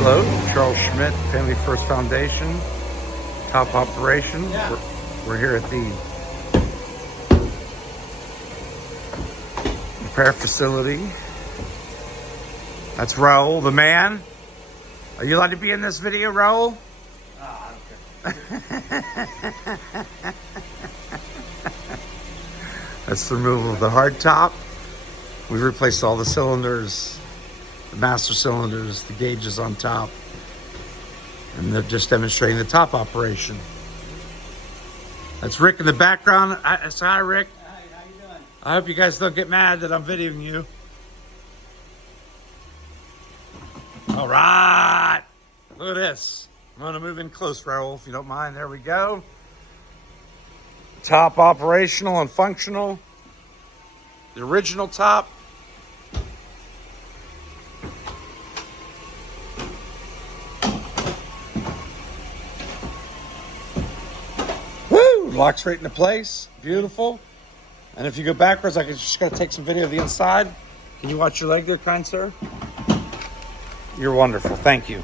Hello, Charles Schmidt, Family First Foundation, top operation. We're here at the repair facility. That's Raul, the man. Are you allowed to be in this video, Raul? I don't care. That's the removal of the hard top. We replaced all the cylinders, the master cylinders, the gauges on top, and they're just demonstrating the top operation. That's Rick in the background. Say hi, Rick. Hi, how you doing? I hope you guys don't get mad that I'm videoing you. All right, look at this. I'm gonna move in close, Raul, if you don't mind. There we go. Top operational and functional. The original top. Woo! Locks right into place. Beautiful. And if you go backwards, I just gotta take some video of the inside. Can you watch your leg there, kind sir? You're wonderful. Thank you.